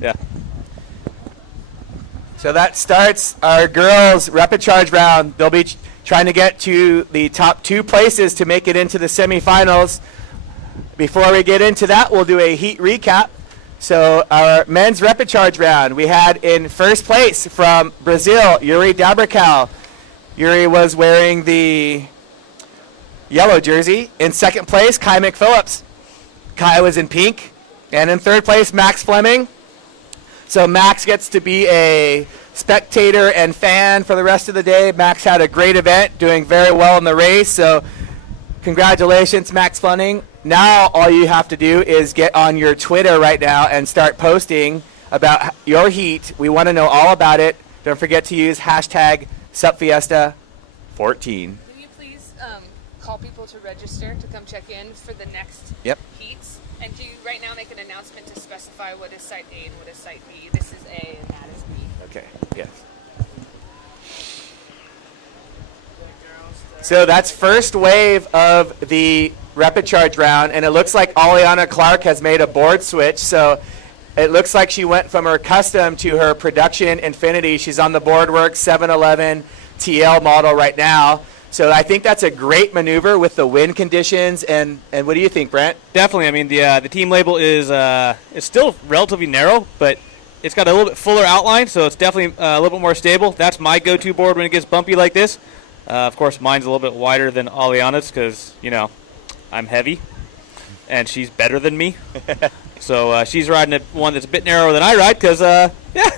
Yeah. So that starts our girls' Repo-Charge round. They'll be trying to get to the top 2 places to make it into the semifinals. Before we get into that, we'll do a heat recap. So our men's Repo-Charge round, we had in first place from Brazil, Yuri Dabracal. Yuri was wearing the yellow jersey. In second place, Kai McPhillips. Kai was in pink. And in third place, Max Fleming. So Max gets to be a spectator and fan for the rest of the day. Max had a great event, doing very well in the race. So congratulations, Max Fleming. Now all you have to do is get on your Twitter right now and start posting about your heat. We want to know all about it. Don't forget to use hashtag SupFiesta14. Will you please call people to register to come check in for the next heats? And do you right now make an announcement to specify what is Site A and what is Site B? This is A and that is B. Okay, yes. So that's first wave of the Repo-Charge round, and it looks like Aliana Clark has made a board switch. So it looks like she went from her custom to her production Infinity. She's on the Boardwork 711 TL model right now. So I think that's a great maneuver with the wind conditions. And what do you think, Brent? Definitely. I mean, the team label is still relatively narrow, but it's got a little bit fuller outline, so it's definitely a little bit more stable. That's my go-to board when it gets bumpy like this. Of course, mine's a little bit wider than Aliana's because, I'm heavy, and she's better than me. So she's riding one that's a bit narrower than I ride because,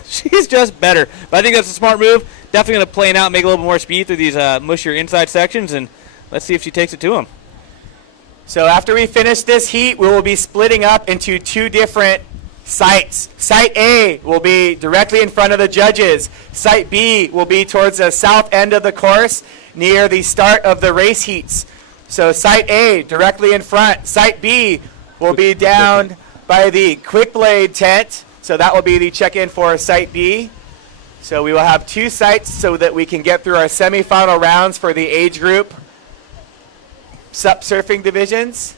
she's just better. But I think that's a smart move. Definitely going to plane out and make a little bit more speed through these mushier inside sections, and let's see if she takes it to him. So after we finish this heat, we will be splitting up into 2 different sites. Site A will be directly in front of the judges. Site B will be towards the south end of the course near the start of the race heats. So Site A directly in front. Site B will be down by the Quick Blade tent. So that will be the check-in for Site B. So we will have 2 sites so that we can get through our semifinal rounds for the age group SUP surfing divisions.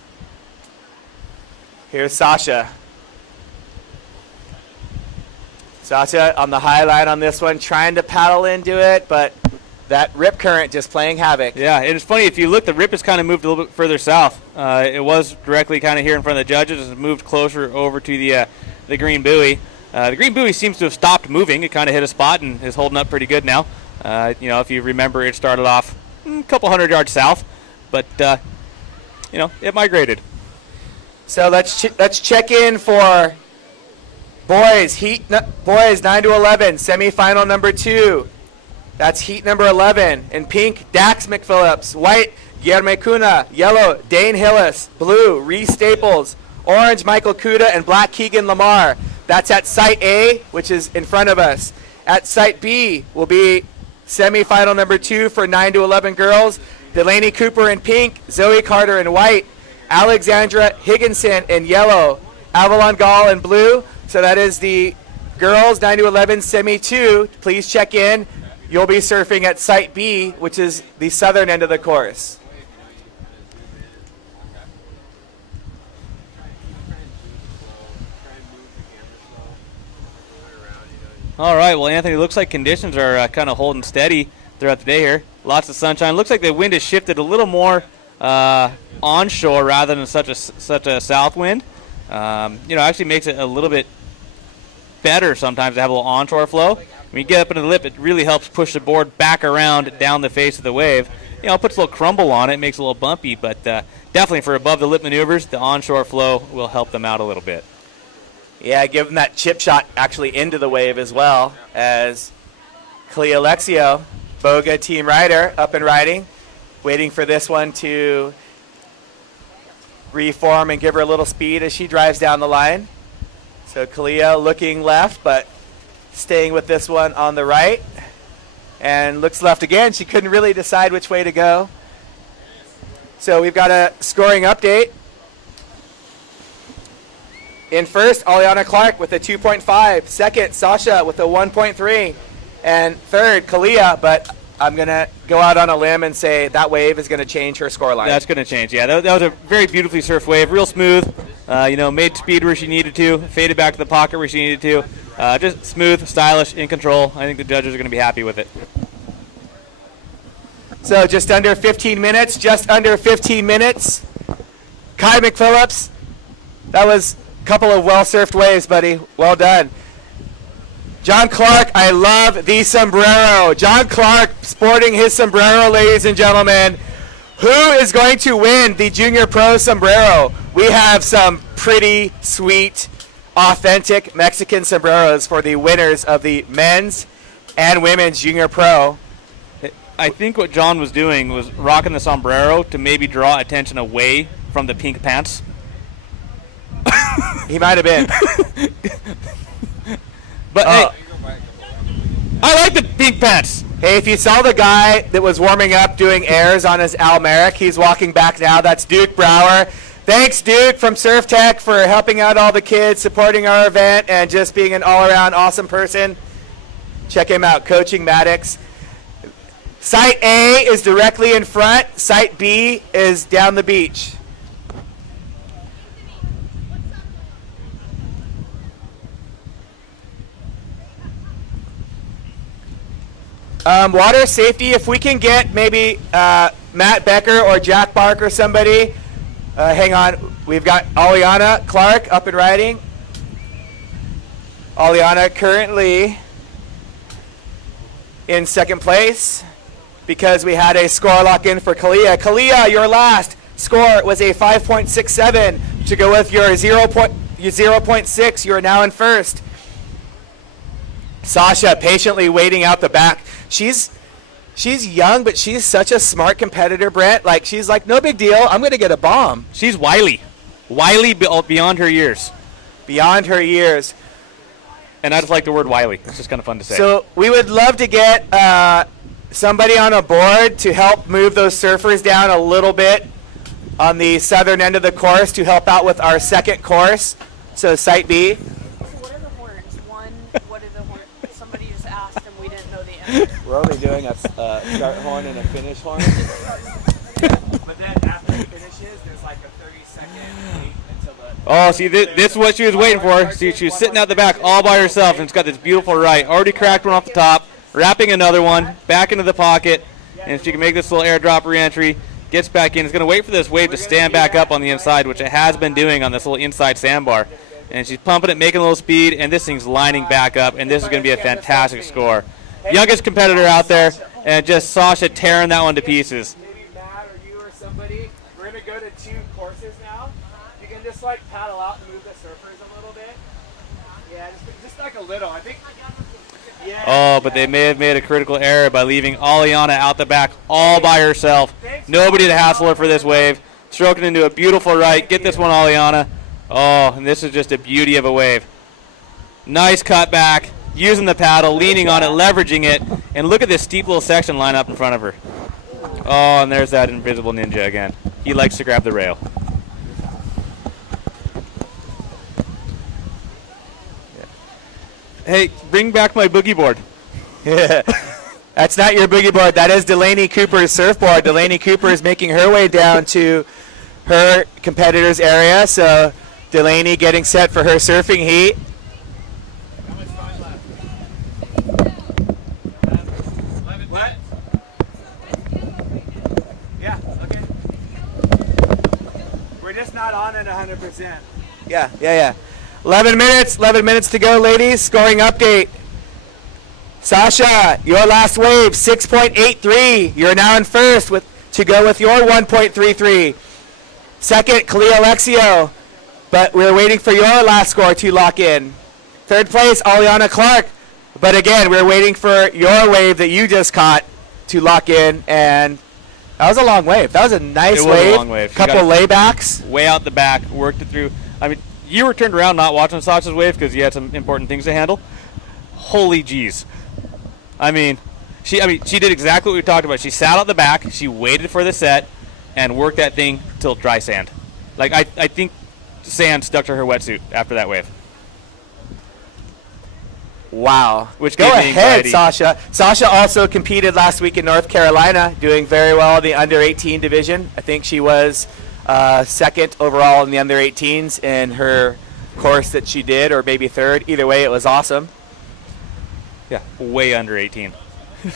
Here's Sasha. Sasha on the high line on this one, trying to paddle into it, but that rip current just playing havoc. Yeah, and it's funny, if you look, the rip has kind of moved a little bit further south. It was directly kind of here in front of the judges. It's moved closer over to the green buoy. The green buoy seems to have stopped moving. It kind of hit a spot and is holding up pretty good now. If you remember, it started off a couple hundred yards south, but it migrated. So let's check in for boys 9 to 11 semifinal number 2. That's heat number 11. In pink, Dax McPhillips. White, Guillermo Cunha. Yellow, Dane Hillis. Blue, Reese Staples. Orange, Michael Kuda. And black, Keegan Lamar. That's at Site A, which is in front of us. At Site B will be semifinal number 2 for 9 to 11 girls. Delaney Cooper in pink. Zoe Carter in white. Alexandra Higginson in yellow. Avalon Gall in blue. So that is the girls 9 to 11 semi 2. Please check in. You'll be surfing at Site B, which is the southern end of the course. All right, well, Anthony, looks like conditions are kind of holding steady throughout the day here. Lots of sunshine. Looks like the wind has shifted a little more onshore rather than such a south wind. Actually makes it a little bit better sometimes to have a little onshore flow. When you get up into the lip, it really helps push the board back around down the face of the wave. It puts a little crumble on it, makes it a little bumpy, but definitely for above the lip maneuvers, the onshore flow will help them out a little bit. Yeah, give them that chip shot actually into the wave as well, as Clea Alexio, Boga team rider, up and riding, waiting for this one to reform and give her a little speed as she drives down the line. So Clea looking left, but staying with this one on the right. And looks left again. She couldn't really decide which way to go. So we've got a scoring update. In first, Aliana Clark with a 2.5. Second, Sasha with a 1.3. And third, Kalia. But I'm going to go out on a limb and say that wave is going to change her scoreline. That's going to change, yeah. That was a very beautifully surfed wave, real smooth. Made speed where she needed to, faded back to the pocket where she needed to. Just smooth, stylish, in control. I think the judges are going to be happy with it. So just under 15 minutes, Kai McPhillips, that was a couple of well-surfed waves, buddy. Well done. John Clark, I love the sombrero. John Clark sporting his sombrero, ladies and gentlemen. Who is going to win the Junior Pro sombrero? We have some pretty sweet, authentic Mexican sombreros for the winners of the men's and women's Junior Pro. I think what John was doing was rocking the sombrero to maybe draw attention away from the pink pants. He might have been. But hey, I like the pink pants. Hey, if you saw the guy that was warming up doing airs on his Almeric, he's walking back now. That's Duke Brower. Thanks, Duke, from Surf Tech for helping out all the kids, supporting our event, and just being an all-around awesome person. Check him out, Coaching Maddox. Site A is directly in front. Site B is down the beach. Water safety, if we can get maybe Matt Becker or Jack Bark or somebody. Hang on, we've got Aliana Clark up and riding. Aliana currently in second place because we had a score lock in for Kalia. Kalia, your last score was a 5.67 to go with your 0.6. You are now in first. Sasha patiently waiting out the back. She's young, but she's such a smart competitor, Brent. Like, she's like, no big deal. I'm going to get a bomb. She's wily. Wily beyond her years. Beyond her years. And I just like the word wily. It's just kind of fun to say. So we would love to get somebody on a board to help move those surfers down a little bit on the southern end of the course to help out with our second course. So Site B. So what are the horns? One, what are the horns? Somebody just asked and we didn't know the answer. We're only doing a start horn and a finish horn. But then after it finishes, there's like a 30-second wait until the... Oh, see, this is what she was waiting for. See, she was sitting out the back all by herself, and it's got this beautiful right. Already cracked one off the top, wrapping another one, back into the pocket, and if she can make this little airdrop re-entry, gets back in. It's going to wait for this wave to stand back up on the inside, which it has been doing on this little inside sandbar. And she's pumping it, making a little speed, and this thing's lining back up, and this is going to be a fantastic score. Youngest competitor out there, and just Sasha tearing that one to pieces. Maybe Matt or you or somebody. We're going to go to 2 courses now. You can just like paddle out and move the surfers a little bit. Yeah, just like a little. I think. Yeah, Oh, but they may have made a critical error by leaving Aliana out the back all by herself. Nobody to hassle her for this wave. Stroking into a beautiful right. Get this one, Aliana. Oh, and this is just a beauty of a wave. Nice cut back. Using the paddle, leaning on it, leveraging it. And look at this steep little section line up in front of her. Oh, and there's that invisible ninja again. He likes to grab the rail. Hey, bring back my boogie board. Yeah. That's not your boogie board. That is Delaney Cooper's surfboard. Delaney Cooper is making her way down to her competitor's area. So Delaney getting set for her surfing heat. What? Yeah, okay. We're just not on it 100%. Yeah. 11 minutes to go, ladies. Scoring update. Sasha, your last wave, 6.83. You're now in first to go with your 1.33. Second, Kalia Alexio, but we're waiting for your last score to lock in. Third place, Aliana Clark, but again, we're waiting for your wave that you just caught to lock in, and that was a long wave. That was a nice It was wave. a long wave. She Couple got laybacks. way out the back, worked it through. I mean, you were turned around not watching Sasha's wave because you had some important things to handle. Holy jeez. I mean, she did exactly what we talked about. She sat out the back, she waited for the set, and worked that thing till dry sand. Like, I think sand stuck to her wetsuit after that wave. Wow. Which Go gave me ahead, anxiety. Sasha. Sasha also competed last week in North Carolina, doing very well in the under-18 division. I think she was second overall in the under 18s in her course that she did, or maybe third. Either way, it was awesome. Yeah, way under 18. Please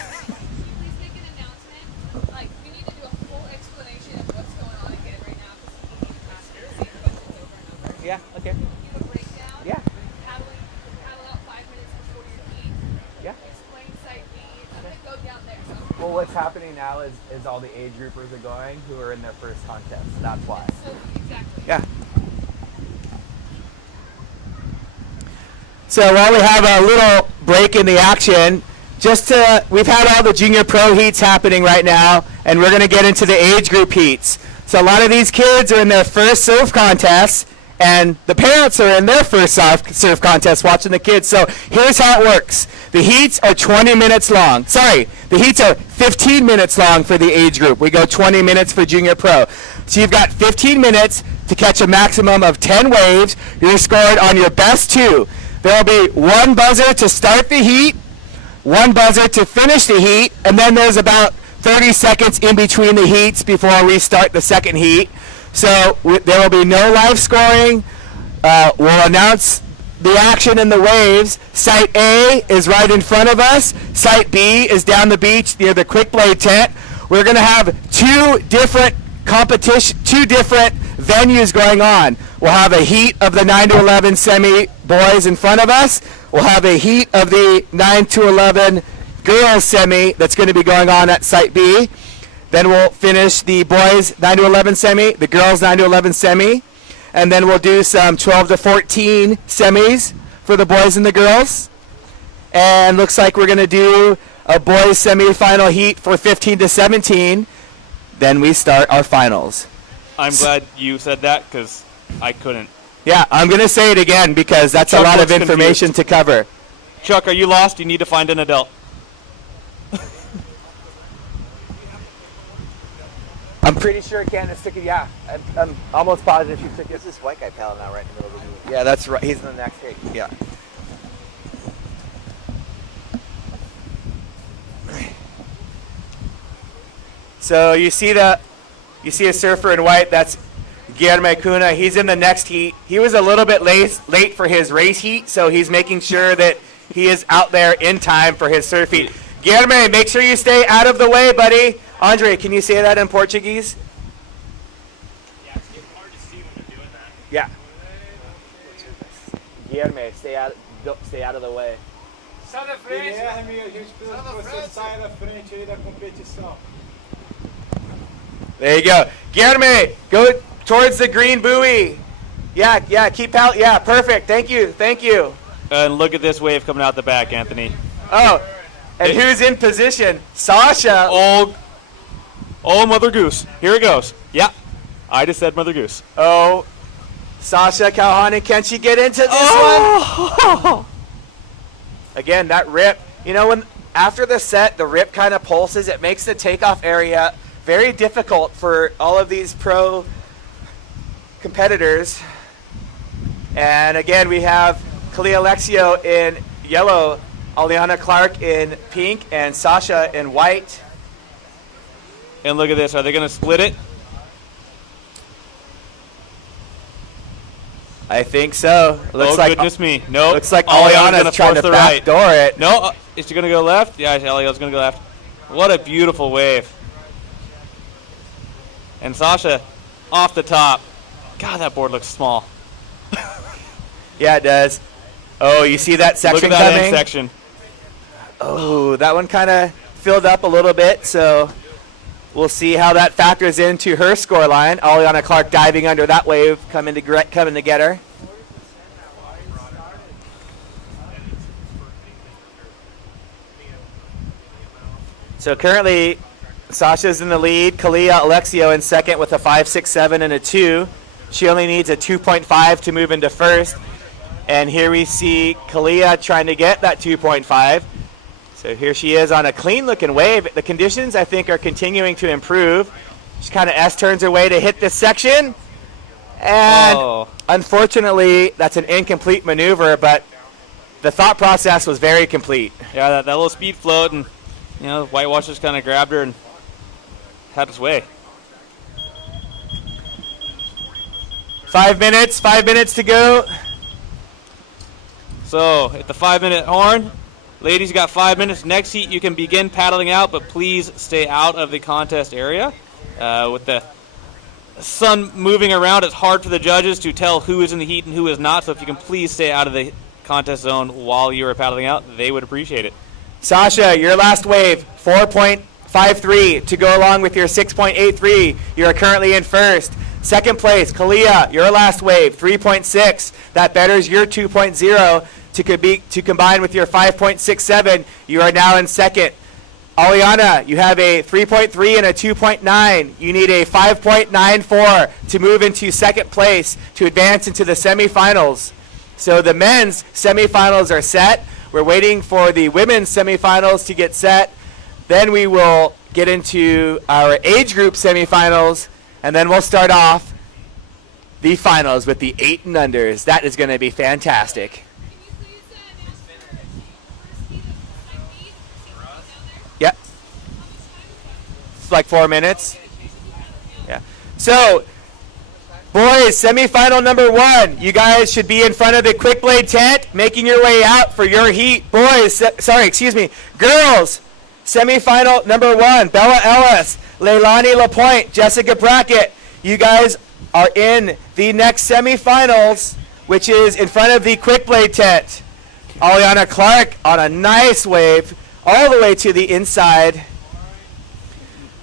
make an announcement. Like, we need to do a full explanation of what's going on again right now because we need to ask the same questions over and over. Yeah, okay. Give a breakdown. Yeah. Paddle out 5 minutes before your heat. Yeah. Explain site B. I'm going to go down there. So. Well, what's happening now is all the age groupers are going who are in their first contest. So that's why. So, exactly. Yeah. So while we have a little break in the action, we've had all the junior pro heats happening right now, and we're going to get into the age group heats. So a lot of these kids are in their first surf contest, and the parents are in their first surf contest watching the kids. So here's how it works. The heats are 20 minutes long. Sorry, the heats are 15 minutes long for the age group. We go 20 minutes for junior pro. So you've got 15 minutes to catch a maximum of 10 waves. You're scored on your best 2. There will be one buzzer to start the heat, one buzzer to finish the heat, and then there's about 30 seconds in between the heats before we start the second heat. So there will be no live scoring. We'll announce the action in the waves. Site A is right in front of us. Site B is down the beach near the quick blade tent. We're going to have two different venues going on. We'll have a heat of the 9 to 11 semi boys in front of us. We'll have a heat of the 9 to 11 girls semi that's going to be going on at Site B. Then we'll finish the boys 9 to 11 semi, the girls 9 to 11 semi, and then we'll do some 12 to 14 semis for the boys and the girls. And looks like we're going to do a boys semi-final heat for 15 to 17. Then we start our finals. I'm glad you said that because I couldn't. Yeah, I'm going to say it again because that's Chuck a lot of looks information to cover. Chuck, are you lost? You need to find an adult. I'm pretty sure Candace took it. Yeah, I'm almost positive she took it. There's this white guy paddling out right in the middle of the heat. Yeah, that's right. He's in the next heat. Yeah. So you see a surfer in white. That's Guillermo Cunha. He's in the next heat. He was a little bit late for his race heat, so he's making sure that he is out there in time for his surf heat. Guillermo, make sure you stay out of the way, buddy. Andre, can you say that in Portuguese? Yeah, it's getting hard to see when you're doing that. Yeah. Guilherme, stay out of the way. Sai da frente. Guilherme, a gente precisa que você saia da frente aí da competição. There you go. Guilherme, go towards the green buoy. Yeah, keep out. Yeah, perfect. Thank you. And look at this wave coming out the back, Anthony. Oh, and who's in position? Sasha. Oh, Mother Goose. Here it goes. Yeah, I just said Mother Goose. Oh, Sasha Kalhani, can she get into this one? Again, that rip. You know, when after the set, the rip kind of pulses. It makes the takeoff area very difficult for all of these pro competitors. And again, we have Kalia Alexio in yellow, Aliana Clark in pink, and Sasha in white. And look at this. Are they going to split it? I think so. Looks like goodness me. No. Looks like Aliana's Aliana's trying to backdoor it. No. Is she going to go left? Yeah, Aliana's going to go left. What a beautiful wave. And Sasha off the top. God, that board looks small. Yeah, it does. Oh, you see that section Look at that coming? end section. Oh, that one kind of filled up a little bit, so we'll see how that factors into her score line. Aliana Clark diving under that wave, coming to get her. So currently, Sasha's in the lead. Kalia Alexio in second with a 5.67 and a 2. She only needs a 2.5 to move into first. And here we see Kalia trying to get that 2.5. So here she is on a clean-looking wave. The conditions, I think, are continuing to improve. She kind of S-turns her way to hit this section. And unfortunately, that's an incomplete maneuver, but the thought process was very complete. Yeah, that little speed float, and the whitewash just kind of grabbed her and had its way. 5 minutes. 5 minutes to go. So at the 5-minute horn, ladies, you got 5 minutes. Next heat, you can begin paddling out, but please stay out of the contest area. With the sun moving around, it's hard for the judges to tell who is in the heat and who is not. So if you can please stay out of the contest zone while you are paddling out, they would appreciate it. Sasha, your last wave, 4.53 to go along with your 6.83. You are currently in first. Second place, Kalia, your last wave, 3.6. That betters your 2.0 to combine with your 5.67. You are now in second. Aliana, you have a 3.3 and a 2.9. You need a 5.94 to move into second place to advance into the semifinals. So the men's semifinals are set. We're waiting for the women's semifinals to get set. Then we will get into our age group semifinals, and then we'll start off the finals with the 8 and unders. That is going to be fantastic. Yep. It's like 4 minutes. Yeah. So, boys, semifinal number 1. You guys should be in front of the quick blade tent, making your way out for your heat. Boys, girls, semifinal number 1. Bella Ellis, Leilani Lapointe, Jessica Brackett. You guys are in the next semifinals, which is in front of the quick blade tent. Aliana Clark on a nice wave all the way to the inside.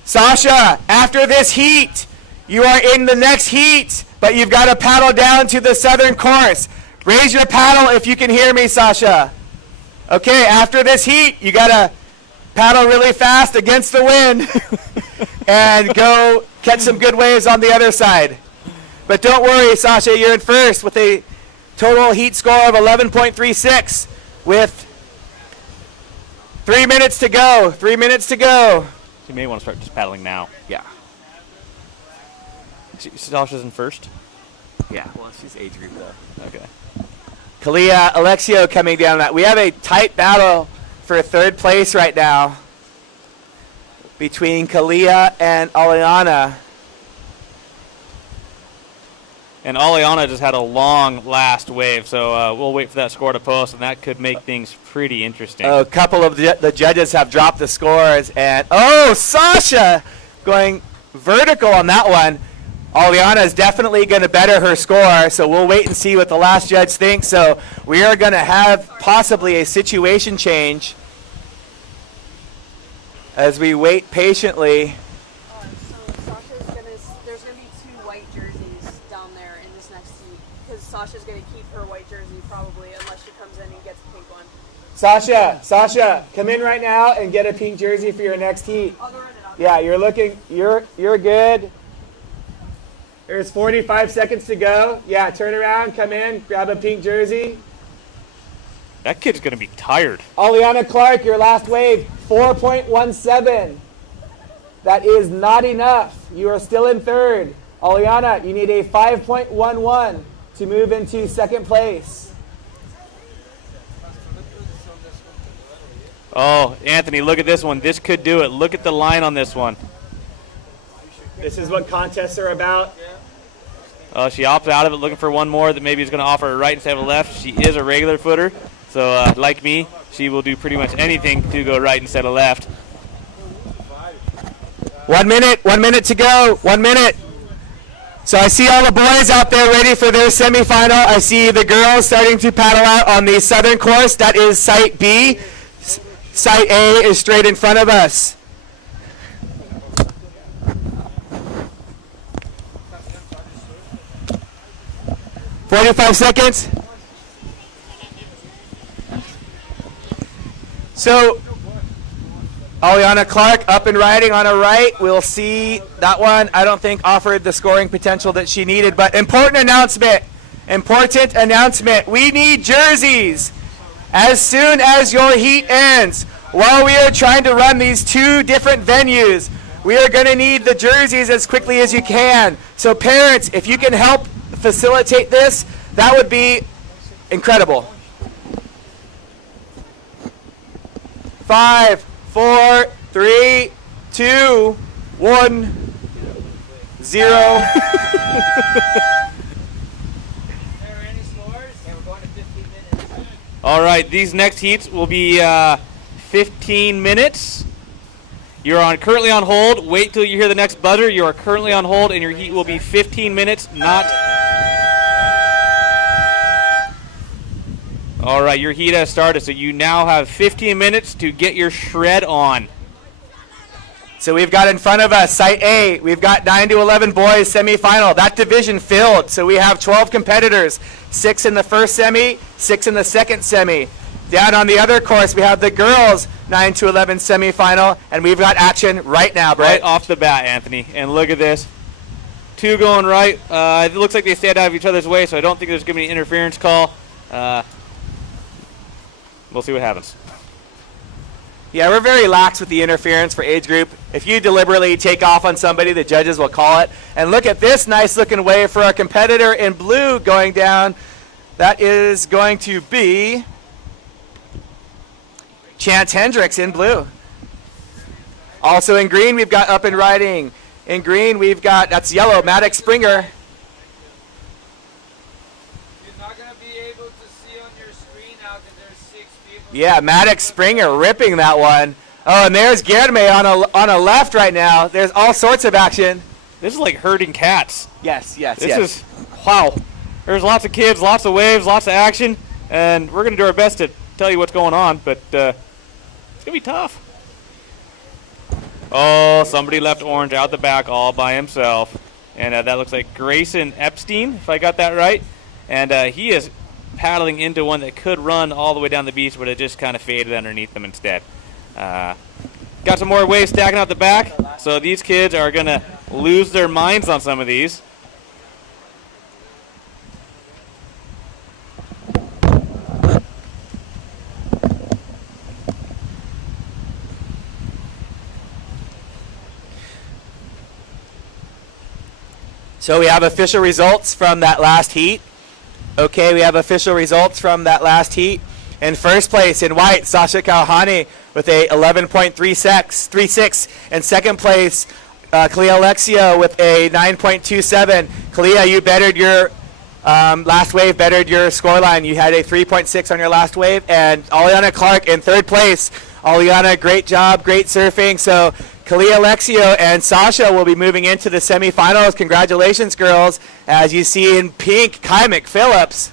Sasha, after this heat, you are in the next heat, but you've got to paddle down to the southern course. Raise your paddle if you can hear me, Sasha. Okay, after this heat, you got to paddle really fast against the wind and go catch some good waves on the other side. But don't worry, Sasha, you're in first with a total heat score of 11.36 with 3 minutes to go. 3 minutes to go. You may want to start just paddling now. Yeah. Sasha's in first? Yeah, well, she's age group, though. Okay. Kalia Alexio coming down that. We have a tight battle for third place right now between Kalia and Aliana. And Aliana just had a long last wave, so we'll wait for that score to post, and that could make things pretty interesting. A couple of the judges have dropped the scores, and Sasha going vertical on that one. Aliana is definitely going to better her score, so we'll wait and see what the last judge thinks. So we are going to have possibly a situation change as we wait patiently. There's gonna be 2 white jerseys down there in this next heat because Sasha's gonna keep her white jersey probably unless she comes in and gets a pink one. Sasha, come in right now and get a pink jersey for your next heat. I'll go run it out. Yeah, you're good. There's 45 seconds to go. Yeah, turn around, come in, grab a pink jersey. That kid's going to be tired. Aliana Clark, your last wave, 4.17. That is not enough. You are still in third. Aliana, you need a 5.11 to move into second place. Oh, Anthony, look at this one. This could do it. Look at the line on this one. This is what contests are about. Oh, she opted out of it looking for one more that maybe is going to offer a right instead of a left. She is a regular footer. So, like me, she will do pretty much anything to go right instead of left. 1 minute to go, 1 minute. So I see all the boys out there ready for their semifinal. I see the girls starting to paddle out on the southern course. That is Site B. Site A is straight in front of us. "45 seconds. So, Aliana Clark up and riding on a right. We'll see that one. I don't think offered the scoring potential that she needed, but important announcement. We need jerseys as soon as your heat ends. While we are trying to run these 2 different venues, we are going to need the jerseys as quickly as you can. So parents, if you can help facilitate this, that would be incredible. 5, 4, 3, 2, 1, 0. All right, these next heats will be 15 minutes. You're currently on hold. Wait till you hear the next buzzer. You are currently on hold, and your heat will be 15 minutes, not... All right, your heat has started, so you now have 15 minutes to get your shred on. So we've got in front of us, Site A, we've got 9 to 11 boys semifinal. That division filled, so we have 12 competitors, 6 in the first semi, 6 in the second semi. Down on the other course, we have the girls 9 to 11 semifinal, and we've got action right now, Brett. Right off the bat, Anthony, and look at this. 2 going right. It looks like they stand out of each other's way, so I don't think there's going to be an interference call. We'll see what happens. Yeah, we're very lax with the interference for age group. If you deliberately take off on somebody, the judges will call it. And look at this nice looking wave for our competitor in blue going down. That is going to be Chance Hendricks in blue. Also in green, we've got Up and Riding. In green, we've got, that's yellow, Maddox Springer. Yeah, Maddox Springer ripping that one. Oh, and there's Guilherme on a left right now. There's all sorts of action. This is like herding cats. Yes. This is, wow. There's lots of kids, lots of waves, lots of action, and we're going to do our best to tell you what's going on, but it's going to be tough. Oh, somebody left orange out the back all by himself, and that looks like Grayson Epstein, if I got that right, and he is paddling into one that could run all the way down the beach, but it just kind of faded underneath them instead. Got some more waves stacking out the back, so these kids are going to lose their minds on some of these. So we have official results from that last heat. Okay, we have official results from that last heat. In first place in white, Sasha Kalhani with a 11.36. In second place, Kalia Alexio with a 9.27. Kalia, you bettered your last wave, bettered your scoreline. You had a 3.6 on your last wave. And Aliana Clark in third place. Aliana, great job, great surfing. So Kalia Alexio and Sasha will be moving into the semifinals. Congratulations, girls. As you see in pink, Kai McPhillips.